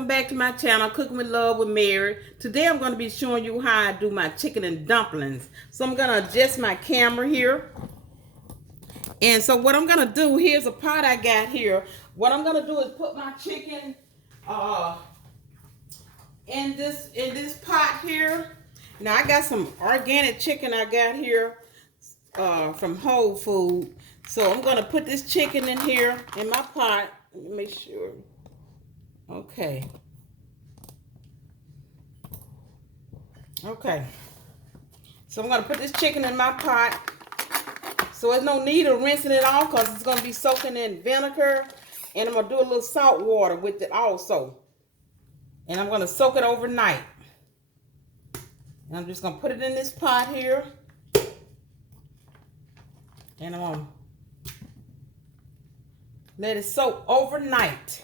welcome back to my channel, Cooking with Love with Mary. Today I'm going to be showing you how I do my chicken and dumplings. So I'm going to adjust my camera here. And so what I'm going to do, here's a pot I got here. What I'm going to do is put my chicken in this pot here. Now I got some organic chicken I got here from Whole Foods. So I'm going to put this chicken in here in my pot. Let me make sure. Okay. So I'm going to put this chicken in my pot. So there's no need of rinsing it off because it's going to be soaking in vinegar. And I'm going to do a little salt water with it also. And I'm going to soak it overnight. And I'm just going to put it in this pot here. And I'm going to let it soak overnight.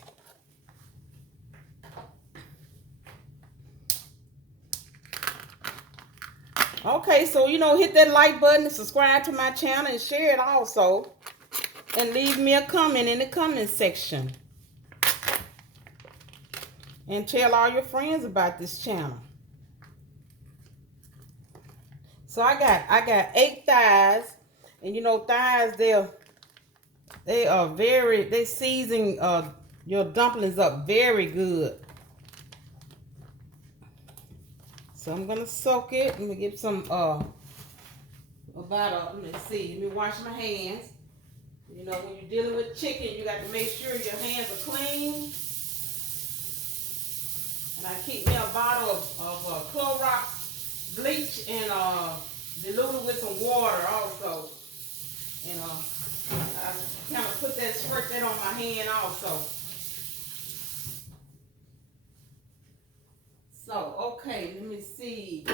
Okay, so hit that like button and subscribe to my channel and share it also. And leave me a comment in the comment section. And tell all your friends about this channel. So I got 8 thighs. And thighs, they season your dumplings up very good. So I'm gonna soak it. I'm gonna get some let me wash my hands. When you're dealing with chicken, you got to make sure your hands are clean. And I keep me a bottle of Clove bleach and dilute it with some water also. And I kind of squirt that on my hand also. So, okay, let me see.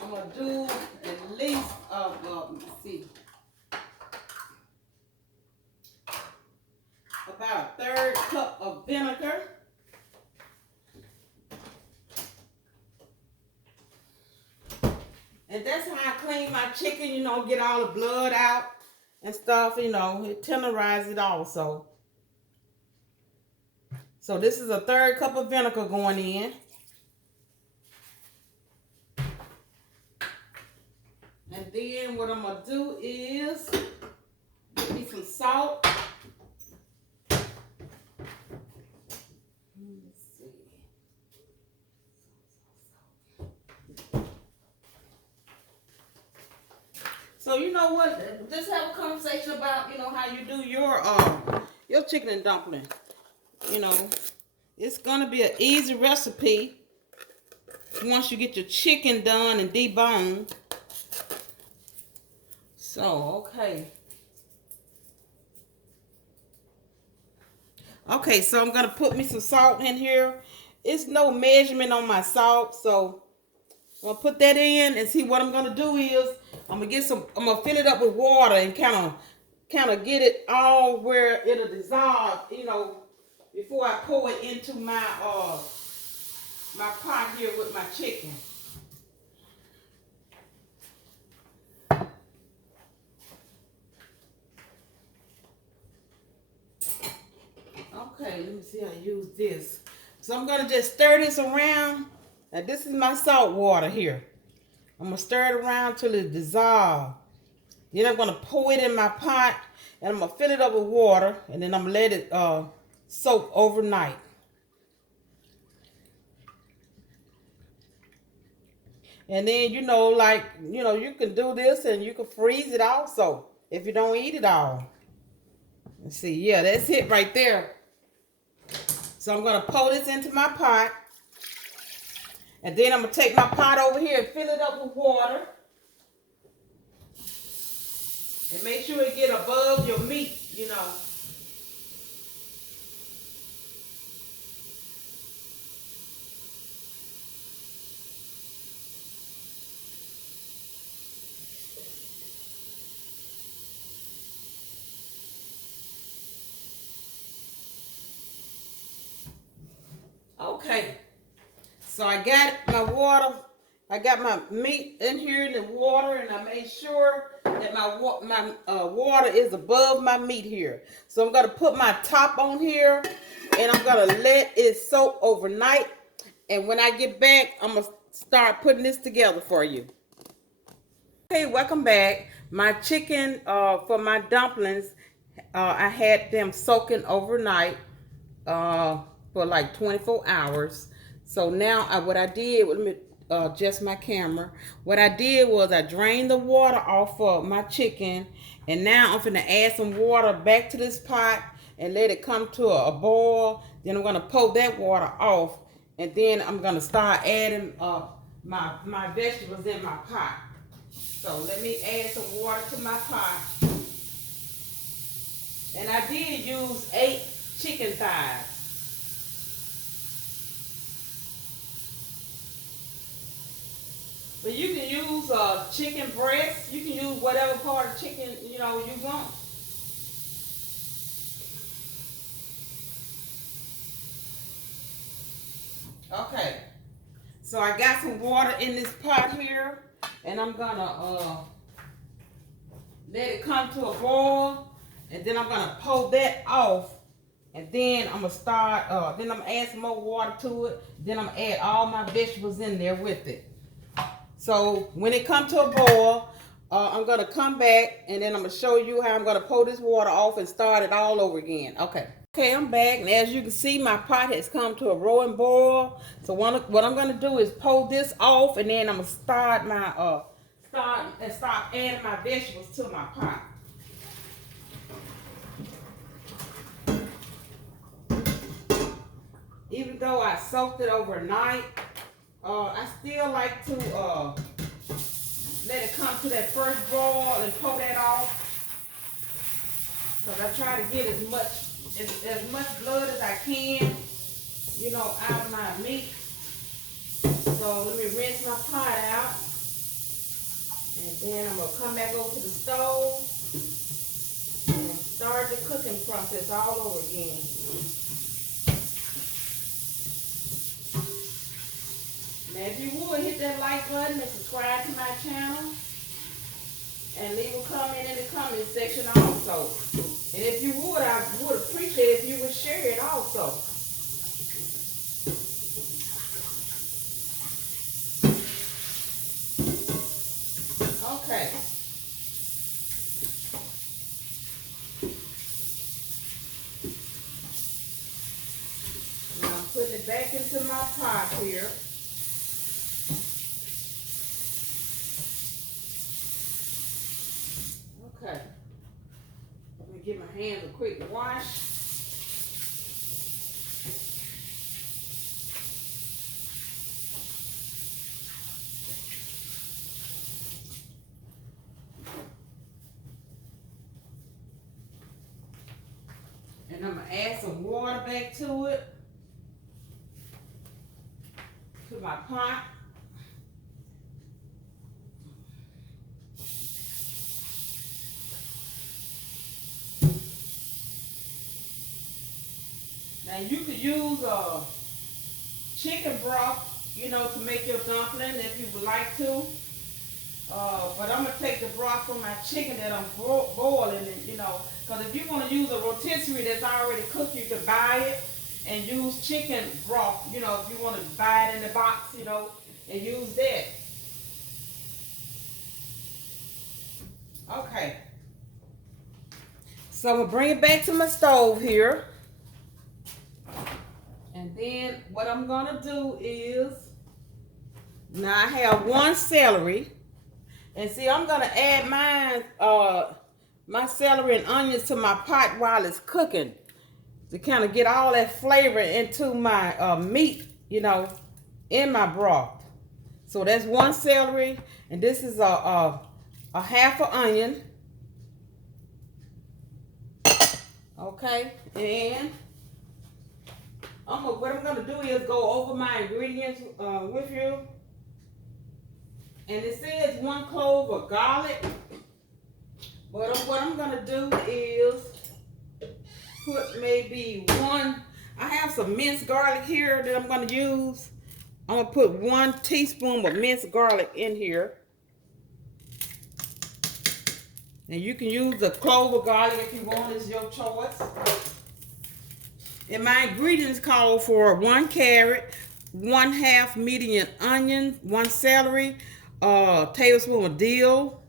I'm going to do at least, let me see, about a 1/3 cup of vinegar. And that's how I clean my chicken, get all the blood out and stuff, it tenderizes it also. So this is a 1/3 cup of vinegar going in. And then what I'm going to do is get me some salt. Let's see. So you know what? Just have a conversation about, how you do your chicken and dumpling. It's going to be an easy recipe once you get your chicken done and deboned. So, okay, so I'm going to put me some salt in here. It's no measurement on my salt, so I'm going to put that in and see what I'm going to do is I'm going to fill it up with water and kind of get it all where it'll dissolve, before I pour it into my my pot here with my chicken. Okay, let me see how to use this. So I'm going to just stir this around. Now this is my salt water here. I'm going to stir it around till it dissolves. Then I'm going to pour it in my pot and I'm going to fill it up with water and then I'm going to let it soak overnight. And then, you can do this and you can freeze it also if you don't eat it all. Let's see, yeah, that's it right there. So I'm going to pour this into my pot. And then I'm going to take my pot over here and fill it up with water. And make sure it get above your meat, Okay, so I got my water, I got my meat in here in the water, and I made sure that that my water is above my meat here. So I'm gonna put my top on here, and I'm gonna let it soak overnight. And when I get back, I'm gonna start putting this together for you. Hey, welcome back. My chicken for my dumplings, I had them soaking overnight for like 24 hours. So now what I did, let me adjust my camera. What I did was I drained the water off of my chicken, and now I'm gonna add some water back to this pot and let it come to a boil. Then I'm gonna pour that water off, and then I'm gonna start adding my vegetables in my pot. So let me add some water to my pot. And I did use 8 chicken thighs. But you can use chicken breast. You can use whatever part of chicken, you know, you want. Okay. So I got some water in this pot here, and I'm gonna let it come to a boil, and then I'm gonna pull that off, and then I'm gonna start. Then I'm gonna add some more water to it. Then I'm gonna add all my vegetables in there with it. So when it comes to a boil, I'm gonna come back, and then I'm gonna show you how I'm gonna pull this water off and start it all over again. Okay. Okay, I'm back, and as you can see, my pot has come to a rolling boil. So what I'm gonna do is pull this off, and then I'm gonna start my start adding my vegetables to my pot. Even though I soaked it overnight, I still like to let it come to that first boil and pull that off, because I try to get as much blood as I can, you know, out of my meat. So let me rinse my pot out, and then I'm gonna come back over to the stove and start the cooking process all over again. Now, if you would, hit that like button and subscribe to my channel, and leave a comment in the comment section also. And if you would, I would appreciate if you would share it also. Okay. Now I'm putting it back into my pot here. Okay. Let me give my hands a quick wash. And I'm going to add some water back to it, to my pot. Now you could use chicken broth, you know, to make your dumpling if you would like to. But I'm going to take the broth from my chicken that I'm boiling, and, you know, because if you want to use a rotisserie that's already cooked, you can buy it and use chicken broth, you know, if you want to buy it in the box, you know, and use that. Okay. So I'm going to bring it back to my stove here. And then what I'm going to do is, now I have 1 celery. And see, I'm going to add my celery and onions to my pot while it's cooking, to kind of get all that flavor into my meat, you know, in my broth. So that's 1 celery, and this is a half an onion. Okay, and what I'm going to do is go over my ingredients with you. And it says 1 clove of garlic. But what I'm going to do is put maybe 1, I have some minced garlic here that I'm going to use. I'm going to put 1 teaspoon of minced garlic in here. And you can use the clove or garlic if you want, it's your choice. And my ingredients call for 1 carrot, 1/2 medium onion, 1 celery, a tablespoon of dill,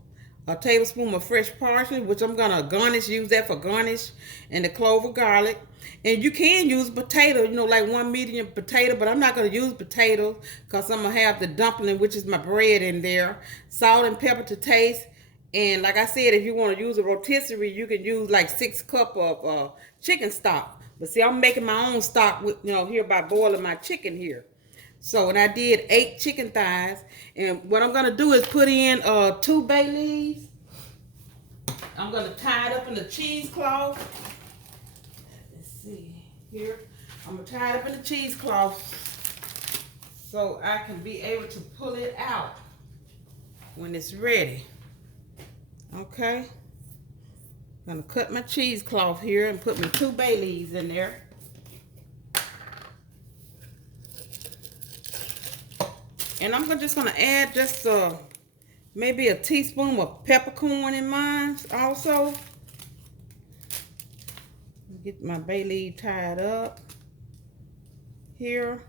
a tablespoon of fresh parsley, which I'm gonna garnish, use that for garnish, and the clove of garlic. And you can use potato, you know, like 1 medium potato, but I'm not gonna use potatoes because I'm gonna have the dumpling, which is my bread, in there. Salt and pepper to taste. And like I said, if you want to use a rotisserie, you can use like 6 cups of chicken stock. But see, I'm making my own stock with, you know, here by boiling my chicken here. So, and I did 8 chicken thighs. And what I'm gonna do is put in 2 bay leaves. I'm gonna tie it up in a cheesecloth. Let's see here. I'm gonna tie it up in a cheesecloth so I can be able to pull it out when it's ready. Okay. I'm gonna cut my cheesecloth here and put my 2 bay leaves in there. And I'm just gonna add just maybe a teaspoon of peppercorn in mine also. Get my bay leaf tied up here.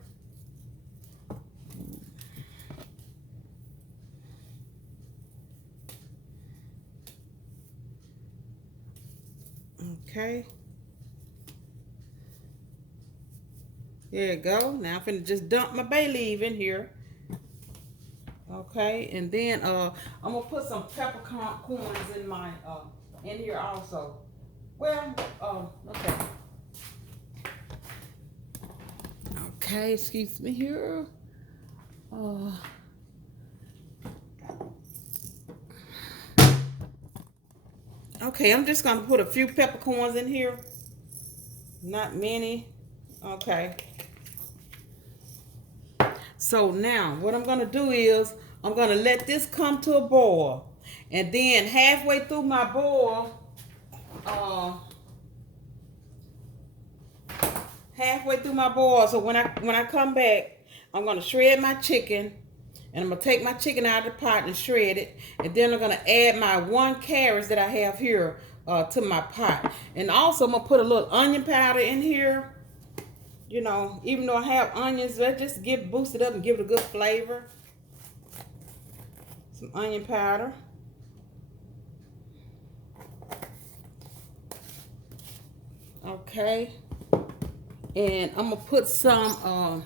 Okay. There you go. Now I'm finna just dump my bay leaf in here. Okay, and then I'm gonna put some peppercorns in my in here also. Well, okay. Okay, excuse me here. Okay, I'm just gonna put a few peppercorns in here. Not many. Okay. So now what I'm gonna do is I'm gonna let this come to a boil. And then halfway through my boil, so when I come back, I'm gonna shred my chicken, and I'm gonna take my chicken out of the pot and shred it, and then I'm gonna add my 1 carrot that I have here to my pot. And also I'm gonna put a little onion powder in here. You know, even though I have onions, let's just boost it up and give it a good flavor. Some onion powder. Okay. And I'm gonna put some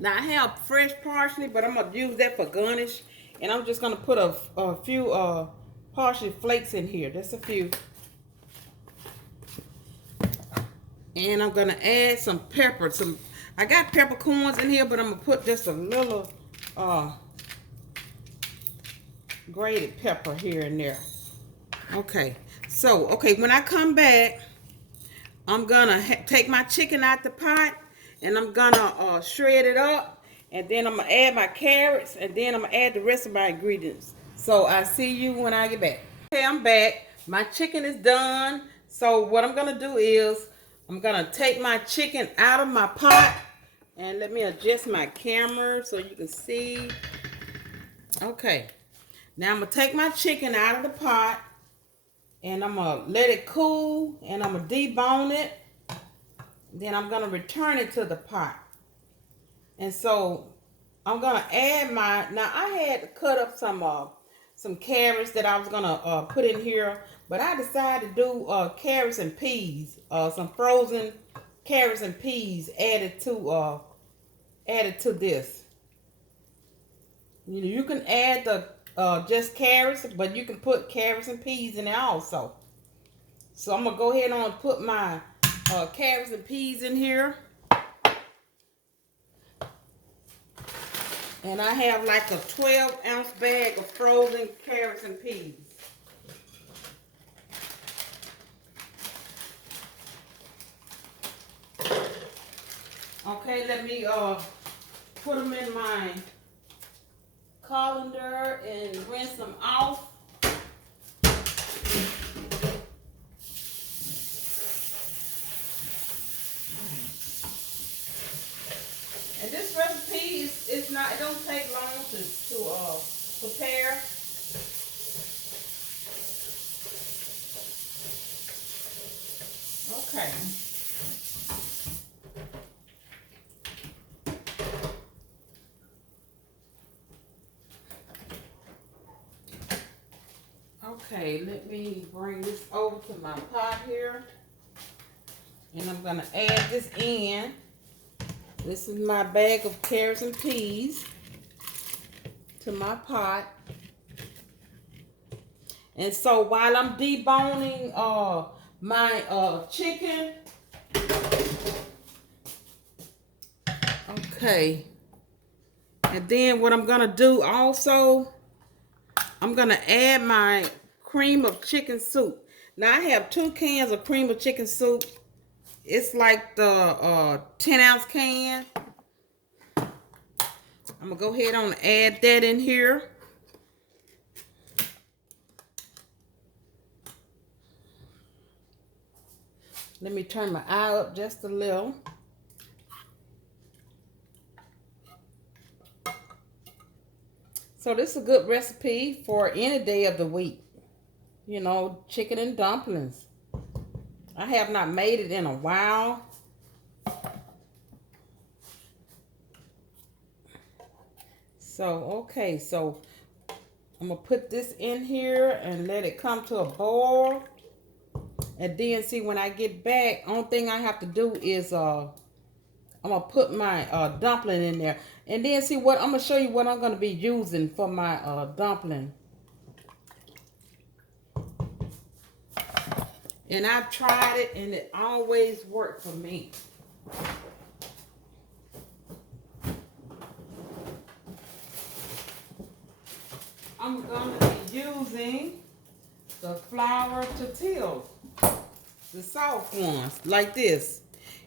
now I have fresh parsley, but I'm gonna use that for garnish. And I'm just gonna put a few parsley flakes in here. Just a few. And I'm gonna add some pepper. I got peppercorns in here, but I'm gonna put just a little grated pepper here and there. Okay. So when I come back, I'm gonna take my chicken out the pot, and I'm gonna shred it up, and then I'm gonna add my carrots, and then I'm gonna add the rest of my ingredients. So I see you when I get back. Okay, I'm back. My chicken is done. So what I'm gonna do is I'm gonna take my chicken out of my pot, and let me adjust my camera so you can see. Okay, now I'm gonna take my chicken out of the pot, and I'm gonna let it cool, and I'm gonna debone it. Then I'm gonna return it to the pot. And so I'm gonna add now I had to cut up some carrots that I was gonna put in here, but I decided to do carrots and peas, some frozen carrots and peas added to this. You know, you can add the just carrots, but you can put carrots and peas in there also. So I'm gonna go ahead and put my carrots and peas in here. And I have like a 12-ounce bag of frozen carrots and peas. Okay, let me put them in my colander and rinse them off. And this recipe it don't take long to prepare. Okay. Okay, let me bring this over to my pot here. And I'm going to add this in. This is my bag of carrots and peas to my pot. And so while I'm deboning my chicken, okay. And then what I'm going to do also, I'm going to add my cream of chicken soup. Now I have 2 cans of cream of chicken soup. It's like the 10-ounce can. I'm going to go ahead and add that in here. Let me turn my eye up just a little. So this is a good recipe for any day of the week. You know, chicken and dumplings. I have not made it in a while. So, okay, so I'm going to put this in here and let it come to a boil. And then, see, when I get back, only thing I have to do is, I'm going to put my dumpling in there. And then, see, what I'm going to show you what I'm going to be using for my dumpling. And I've tried it, and it always worked for me. I'm going to be using the flour tortillas, the soft ones, like this.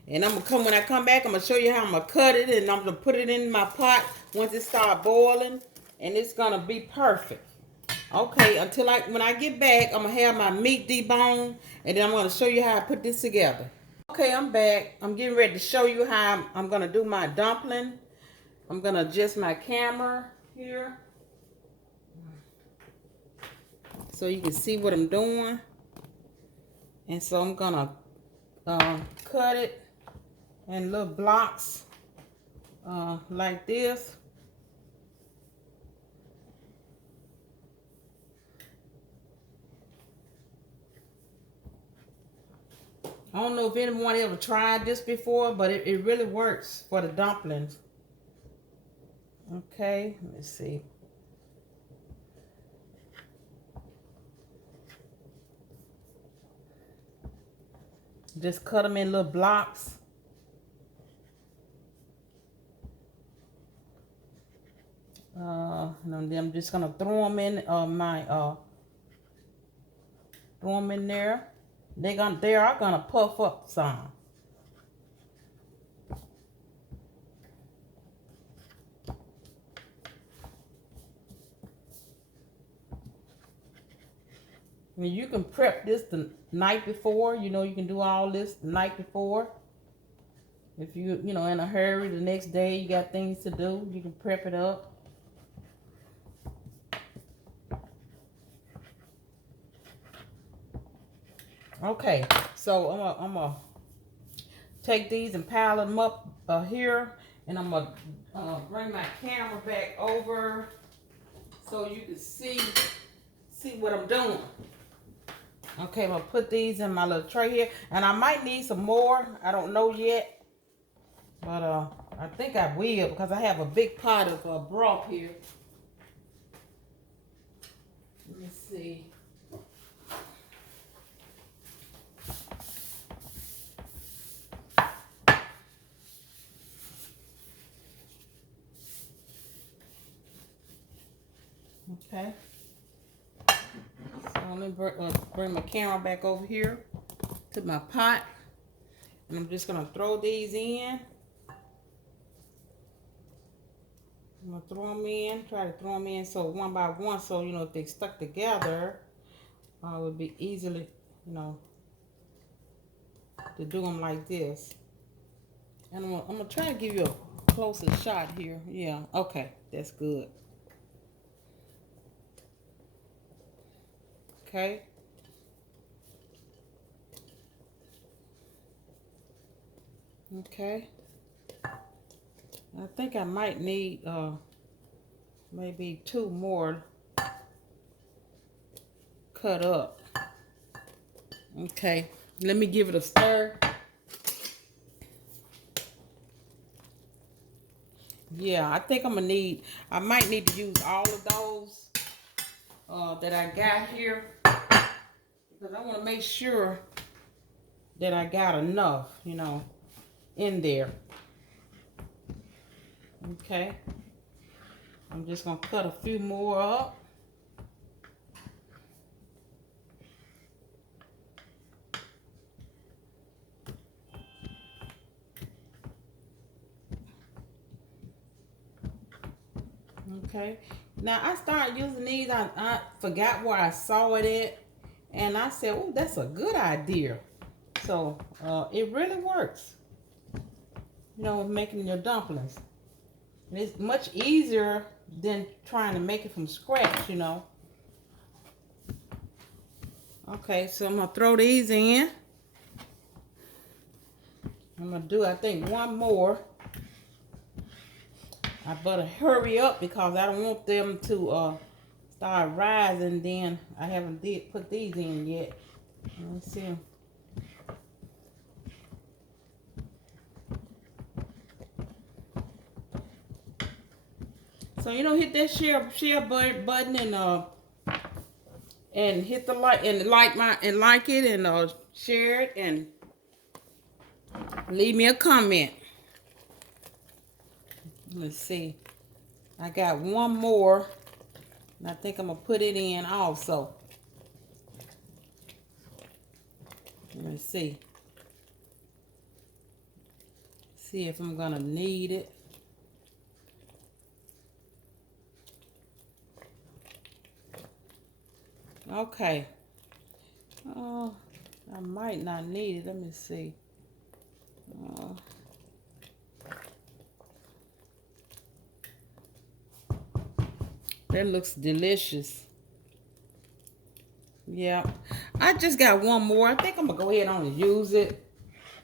And I'm gonna when I come back, I'm gonna show you how I'm gonna cut it, and I'm gonna put it in my pot once it starts boiling, and it's gonna be perfect. Okay, when I get back, I'm gonna have my meat deboned, and then I'm gonna show you how I put this together. Okay, I'm back. I'm getting ready to show you how I'm gonna do my dumpling. I'm gonna adjust my camera here so you can see what I'm doing. And so I'm gonna cut it in little blocks like this. I don't know if anyone ever tried this before, but it really works for the dumplings. Okay, let's see. Just cut them in little blocks. And then I'm just gonna throw them in throw them in there. They are gonna puff up some. I mean, you can prep this the night before. You know, you can do all this the night before. If you know, in a hurry, the next day you got things to do, you can prep it up. Okay, so I'm gonna take these and pile them up here, and I'm gonna bring my camera back over so you can see what I'm doing. Okay, I'm gonna put these in my little tray here, and I might need some more. I don't know yet, but I think I will because I have a big pot of broth here. Let me see. Okay. So let me bring my camera back over here to my pot. And I'm just going to throw these in. I'm going to throw them in. Try to throw them in so one by one, so, you know, if they stuck together, it would be easily, you know, to do them like this. And I'm going to try to give you a closer shot here. Yeah, okay. That's good. Okay. Okay. I think I might need maybe 2 more cut up. Okay, let me give it a stir. Yeah, I think I might need to use all of those that I got here, because I want to make sure that I got enough, you know, in there. Okay, I'm just gonna cut a few more up. Okay, now I started using these. I forgot where I saw it at, and I said, oh, that's a good idea. So it really works, you know, making your dumplings. And it's much easier than trying to make it from scratch, you know. Okay, so I'm gonna throw these in. I'm gonna do, I think, one more. I better hurry up because I don't want them to start rising. Then I haven't put these in yet. Let's see. So you know, hit that share button and hit the like and like it and share it and leave me a comment. Let's see. I got one more, and I think I'm gonna put it in also. Let's see. See if I'm gonna need it. Okay. Oh, I might not need it. Let me see. That looks delicious. Yeah. I just got one more. I think I'm going to go ahead and use it.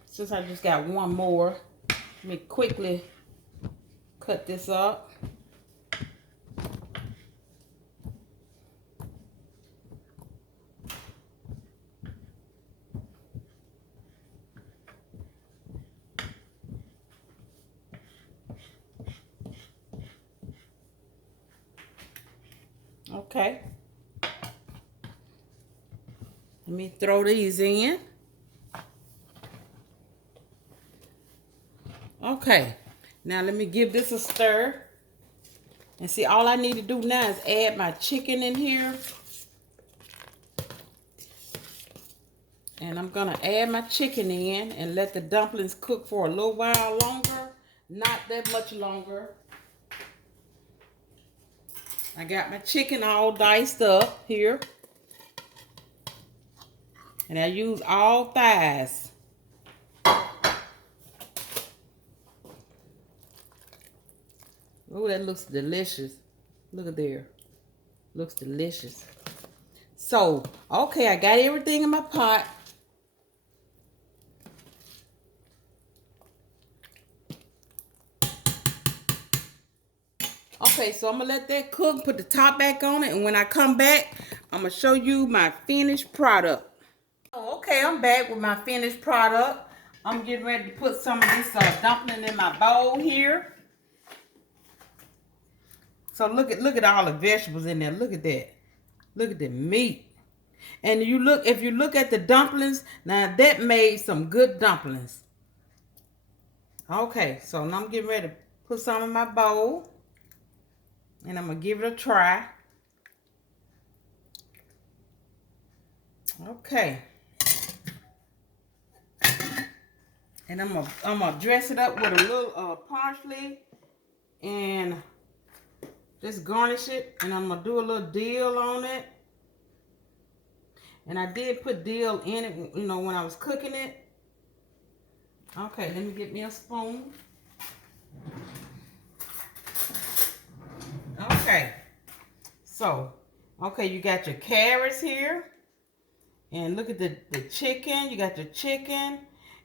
Since I just got one more. Let me quickly cut this up. Okay. Let me throw these in. Okay. Now let me give this a stir. And see, all I need to do now is add my chicken in here. And I'm going to add my chicken in and let the dumplings cook for a little while longer. Not that much longer. I got my chicken all diced up here. And I use all thighs. Oh, that looks delicious. Look at there. Looks delicious. So, okay, I got everything in my pot. Okay, so I'm going to let that cook, put the top back on it, and when I come back, I'm going to show you my finished product. Oh, okay, I'm back with my finished product. I'm getting ready to put some of this dumpling in my bowl here. So look at all the vegetables in there. Look at that. Look at the meat. And if you look at the dumplings, now that made some good dumplings. Okay, so now I'm getting ready to put some in my bowl. And I'm going to give it a try. Okay. And I'm gonna dress it up with a little parsley and just garnish it. And I'm gonna do a little dill on it. And I did put dill in it, you know, when I was cooking it. Okay, let me get me a spoon. Okay. So, okay, you got your carrots here. And look at the chicken. You got your chicken.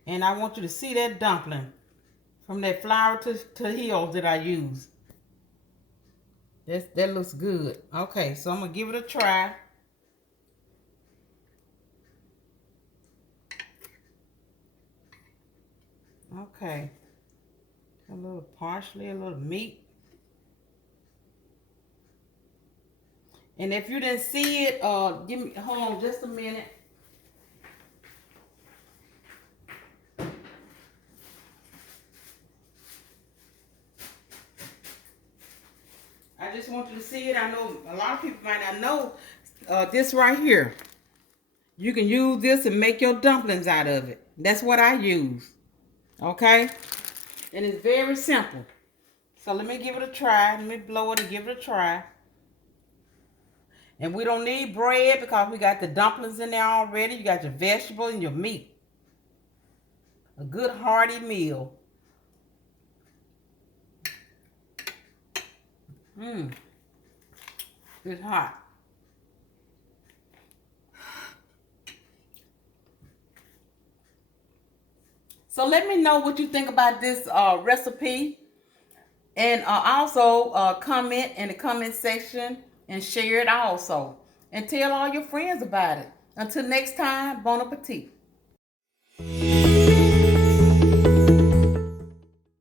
And I want you to see that dumpling from that flour to heels that I use. That looks good. Okay, so I'm going to give it a try. Okay. A little parsley, a little meat. And if you didn't see it, hold on just a minute. I just want you to see it. I know a lot of people might not know this right here. You can use this and make your dumplings out of it. That's what I use. Okay? And it's very simple. So let me give it a try. Let me blow it and give it a try. And we don't need bread because we got the dumplings in there already. You got your vegetable and your meat. A good hearty meal. It's hot. So let me know what you think about this recipe. And also comment in the comment section and share it also. And tell all your friends about it. Until next time, bon appetit.